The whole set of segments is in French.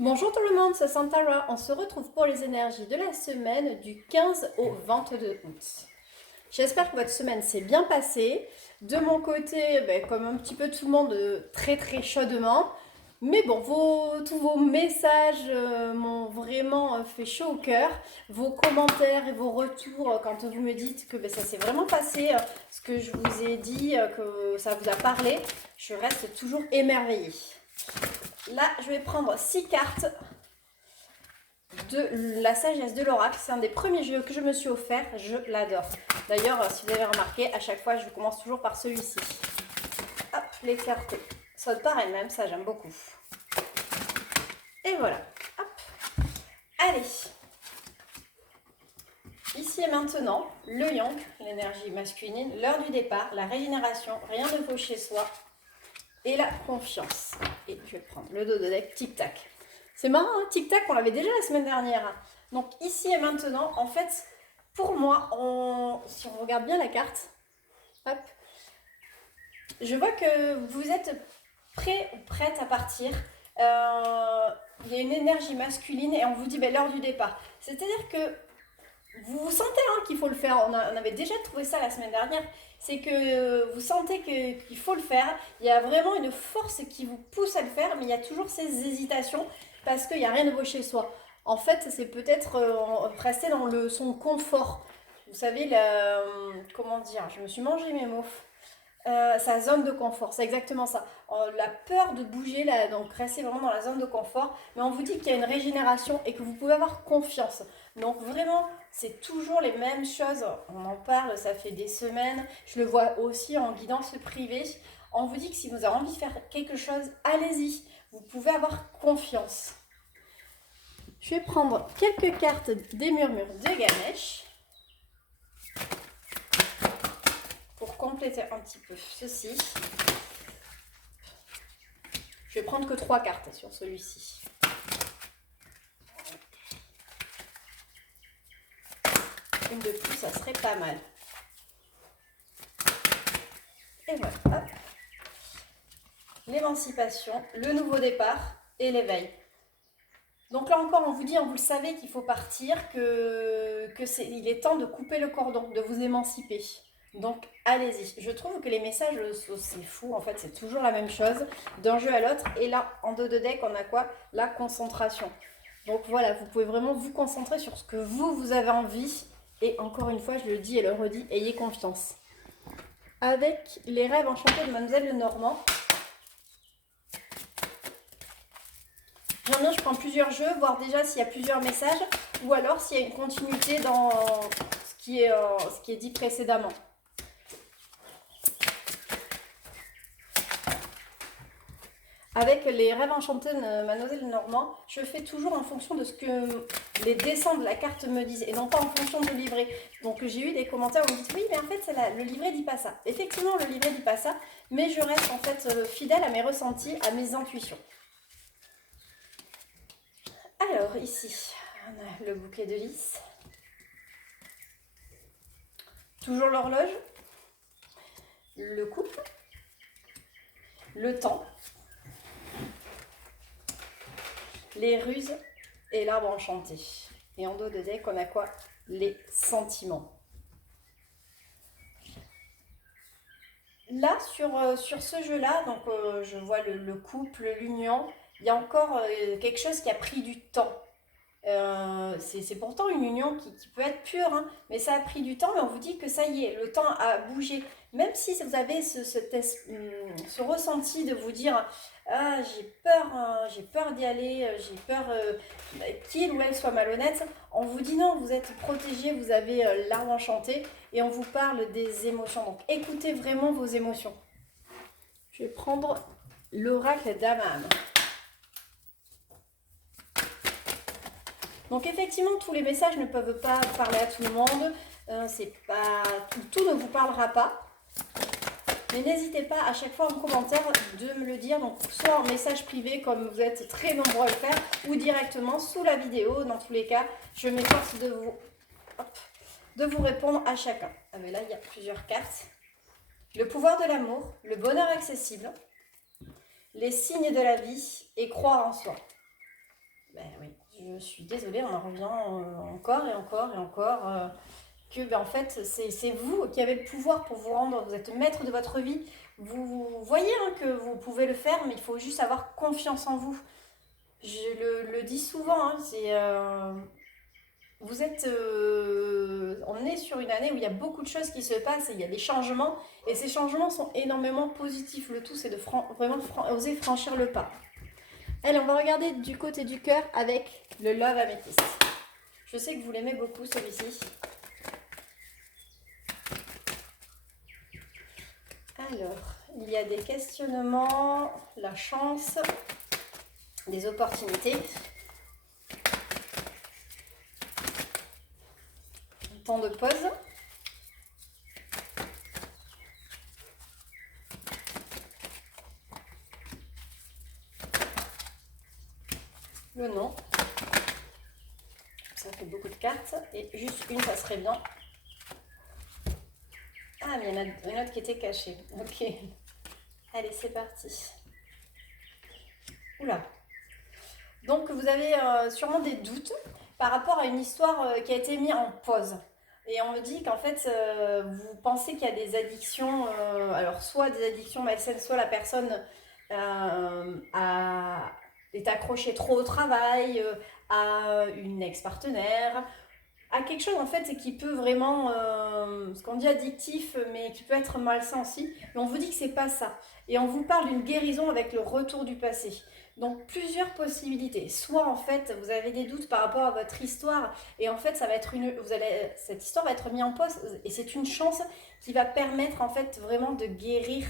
Bonjour tout le monde, c'est Santara. On se retrouve pour les énergies de la semaine du 15 au 22 août. J'espère que votre semaine s'est bien passée. De mon côté, comme un petit peu tout le monde, très très chaudement. Mais bon, tous vos messages m'ont vraiment fait chaud au cœur. Vos commentaires et vos retours quand vous me dites que ça s'est vraiment passé, ce que je vous ai dit, que ça vous a parlé, je reste toujours émerveillée. Là, je vais prendre 6 cartes de la sagesse de l'oracle. C'est un des premiers jeux que je me suis offert. Je l'adore. D'ailleurs, si vous avez remarqué, à chaque fois, je commence toujours par celui-ci. Hop, les cartes sautent par elles-mêmes. Ça, j'aime beaucoup. Et voilà. Hop. Allez. Ici et maintenant, le yang, l'énergie masculine, l'heure du départ, la régénération, rien ne vaut chez soi, et la confiance. Et je vais prendre le dos de deck, tic-tac. C'est marrant, hein, tic-tac, on l'avait déjà la semaine dernière. Donc ici et maintenant, en fait, pour moi, si on regarde bien la carte, hop, je vois que vous êtes prêt ou prête à partir. Il y a une énergie masculine et on vous dit l'heure du départ. C'est-à-dire que vous sentez qu'il faut le faire. On avait déjà trouvé ça la semaine dernière. C'est que vous sentez qu'il faut le faire. Il y a vraiment une force qui vous pousse à le faire, mais il y a toujours ces hésitations parce qu'il n'y a rien de beau chez soi. En fait, c'est peut-être rester dans son confort. Vous savez, comment dire, je me suis mangé mes mots. Sa zone de confort, c'est exactement ça. La peur de bouger, là, donc rester vraiment dans la zone de confort, mais on vous dit qu'il y a une régénération et que vous pouvez avoir confiance. Donc vraiment, c'est toujours les mêmes choses. On en parle, ça fait des semaines. Je le vois aussi en guidance privée. On vous dit que si vous avez envie de faire quelque chose, allez-y. Vous pouvez avoir confiance. Je vais prendre quelques cartes des murmures de Ganesh pour compléter un petit peu ceci. Je vais prendre que 3 cartes sur celui-ci. Une de plus, ça serait pas mal. Et voilà, hop. L'émancipation, le nouveau départ et l'éveil. Donc là encore, on vous dit, vous le savez qu'il faut partir, il est temps de couper le cordon, de vous émanciper. Donc allez-y. Je trouve que les messages, c'est fou, en fait, c'est toujours la même chose, d'un jeu à l'autre. Et là, en dos de deck, on a quoi? La concentration. Donc voilà, vous pouvez vraiment vous concentrer sur ce que vous avez envie. Et encore une fois, je le dis et le redis, ayez confiance. Avec les rêves enchantés de Mademoiselle Lenormand, je prends plusieurs jeux, voir déjà s'il y a plusieurs messages ou alors s'il y a une continuité dans ce qui est dit précédemment. Avec les rêves enchantés de Mademoiselle Normand, je fais toujours en fonction de ce que les dessins de la carte me disent et non pas en fonction du livret. Donc j'ai eu des commentaires où on me dit oui mais en fait le livret dit pas ça. Effectivement le livret dit pas ça, mais je reste en fait fidèle à mes ressentis, à mes intuitions. Alors ici, on a le bouquet de lys. Toujours l'horloge, le couple, le temps, les ruses et l'arbre enchanté. Et en dos de deck, on a quoi? Les sentiments. Là, sur ce jeu-là, donc je vois le couple, l'union, il y a encore quelque chose qui a pris du temps. C'est pourtant une union qui peut être pure, hein, mais ça a pris du temps, mais on vous dit que ça y est, le temps a bougé. Même si vous avez ce ressenti de vous dire ah j'ai peur d'y aller, j'ai peur qu'il ou elle soit malhonnête, on vous dit non, vous êtes protégé, vous avez l'arbre enchanté et on vous parle des émotions. Donc écoutez vraiment vos émotions. Je vais prendre l'oracle d'Aman. Donc effectivement, tous les messages ne peuvent pas parler à tout le monde. Tout ne vous parlera pas. Mais n'hésitez pas à chaque fois en commentaire de me le dire. Donc soit en message privé comme vous êtes très nombreux à le faire, ou directement sous la vidéo. Dans tous les cas, je m'efforce de vous répondre à chacun. Ah mais là, il y a plusieurs cartes. Le pouvoir de l'amour, le bonheur accessible, les signes de la vie et croire en soi. Ben oui, je suis désolée, on en revient encore et encore et encore. Que ben, en fait, c'est vous qui avez le pouvoir pour vous rendre, vous êtes maître de votre vie. Vous voyez hein, que vous pouvez le faire, mais il faut juste avoir confiance en vous. Je le dis souvent, hein, vous êtes, on est sur une année où il y a beaucoup de choses qui se passent, et il y a des changements, et ces changements sont énormément positifs. Le tout, c'est de vraiment oser franchir le pas. Allez, on va regarder du côté du cœur avec le Love Amethyst. Je sais que vous l'aimez beaucoup celui-ci. Alors, il y a des questionnements, la chance, des opportunités, un temps de pause. Le nom. Ça fait beaucoup de cartes. Et juste une, ça serait bien. Ah, mais il y en a une autre qui était cachée. Ok. Allez, c'est parti. Oula. Donc, vous avez sûrement des doutes par rapport à une histoire qui a été mise en pause. Et on me dit qu'en fait, vous pensez qu'il y a des addictions, alors soit des addictions malsaines, soit la personne est accrochée trop au travail, à une ex-partenaire, à quelque chose en fait qui peut vraiment, ce qu'on dit addictif, mais qui peut être malsain aussi. Mais on vous dit que c'est pas ça. Et on vous parle d'une guérison avec le retour du passé. Donc plusieurs possibilités. Soit en fait vous avez des doutes par rapport à votre histoire et en fait ça va être cette histoire va être mise en pause et c'est une chance qui va permettre en fait vraiment de guérir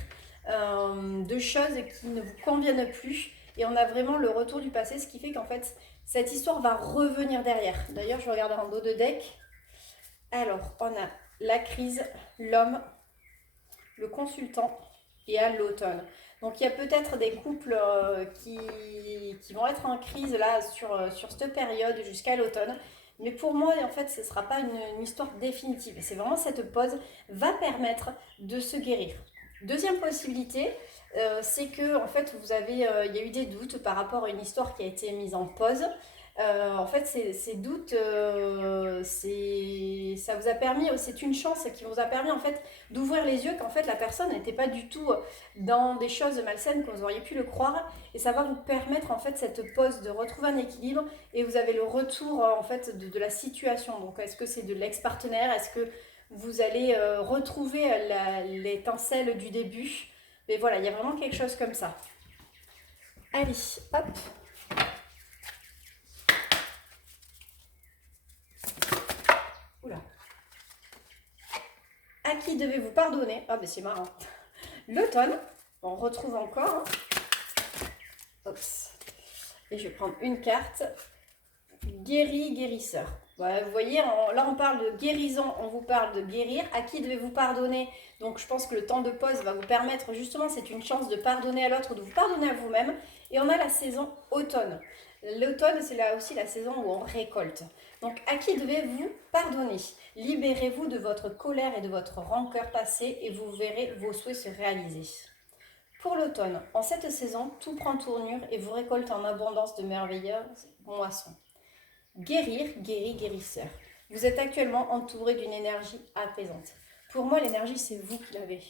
de choses qui ne vous conviennent plus. Et on a vraiment le retour du passé, ce qui fait qu'en fait cette histoire va revenir derrière. D'ailleurs, je regarde un dos de deck. Alors, on a la crise, l'homme, le consultant et à l'automne. Donc, il y a peut-être des couples qui vont être en crise là sur cette période jusqu'à l'automne. Mais pour moi, en fait, ce ne sera pas une histoire définitive. C'est vraiment cette pause va permettre de se guérir. Deuxième possibilité, c'est que en fait il y a eu des doutes par rapport à une histoire qui a été mise en pause. En fait, ces doutes, ça vous a permis, c'est une chance qui vous a permis en fait d'ouvrir les yeux qu'en fait la personne n'était pas du tout dans des choses malsaines comme vous auriez pu le croire, et ça va vous permettre en fait cette pause de retrouver un équilibre et vous avez le retour en fait de la situation. Donc, est-ce que c'est de l'ex-partenaire? Est-ce que vous allez retrouver l'étincelle du début? Mais voilà, il y a vraiment quelque chose comme ça. Allez, hop. Oula. À qui devez-vous pardonner? Ah, mais c'est marrant. L'automne, on retrouve encore. Oups. Et je vais prendre une carte. Guérisseur. Ouais, vous voyez, là on parle de guérison, on vous parle de guérir. À qui devez-vous pardonner? Donc je pense que le temps de pause va vous permettre, justement, c'est une chance de pardonner à l'autre, de vous pardonner à vous-même. Et on a la saison automne. L'automne, c'est là aussi la saison où on récolte. Donc à qui devez-vous pardonner? Libérez-vous de votre colère et de votre rancœur passée et vous verrez vos souhaits se réaliser. Pour l'automne, en cette saison, tout prend tournure et vous récoltez en abondance de merveilleuses moissons. Guérir, guérisseur. Vous êtes actuellement entouré d'une énergie apaisante. Pour moi, l'énergie, c'est vous qui l'avez.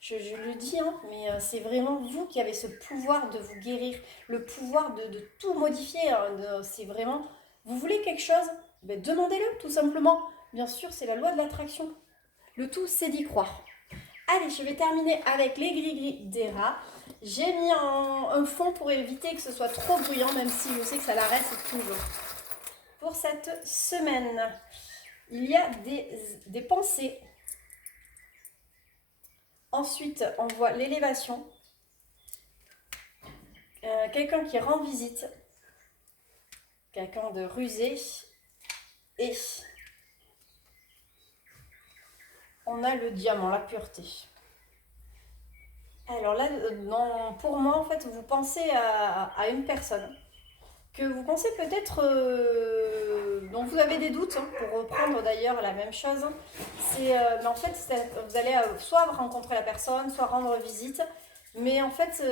Je le dis, hein, mais c'est vraiment vous qui avez ce pouvoir de vous guérir, le pouvoir de tout modifier. Hein, c'est vraiment, vous voulez quelque chose, ben, demandez-le tout simplement. Bien sûr, c'est la loi de l'attraction. Le tout, c'est d'y croire. Allez, je vais terminer avec les gris-gris des rats. J'ai mis un fond pour éviter que ce soit trop bruyant, même si je sais que ça la reste toujours. Pour cette semaine, il y a des pensées. Ensuite, on voit l'élévation. Quelqu'un qui rend visite. Quelqu'un de rusé. Et on a le diamant, la pureté. Alors là, pour moi, en fait, vous pensez à une personne que vous pensez peut-être, dont vous avez des doutes, hein, pour reprendre d'ailleurs la même chose. Mais en fait, vous allez soit rencontrer la personne, soit rendre visite. Mais en fait,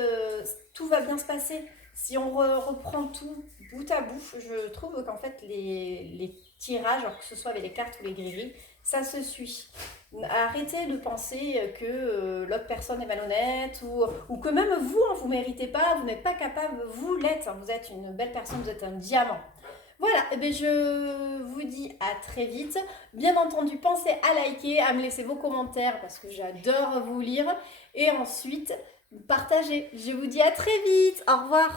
tout va bien se passer. Si on reprend tout bout à bout, je trouve qu'en fait les tirages, alors que ce soit avec les cartes ou les gris-gris, ça se suit. Arrêtez de penser que l'autre personne est malhonnête ou que même vous, hein, vous ne méritez pas, vous n'êtes pas capable, vous l'êtes, hein, vous êtes une belle personne, vous êtes un diamant. Voilà, eh bien, je vous dis à très vite. Bien entendu, pensez à liker, à me laisser vos commentaires parce que j'adore vous lire. Et ensuite, partagez. Je vous dis à très vite. Au revoir.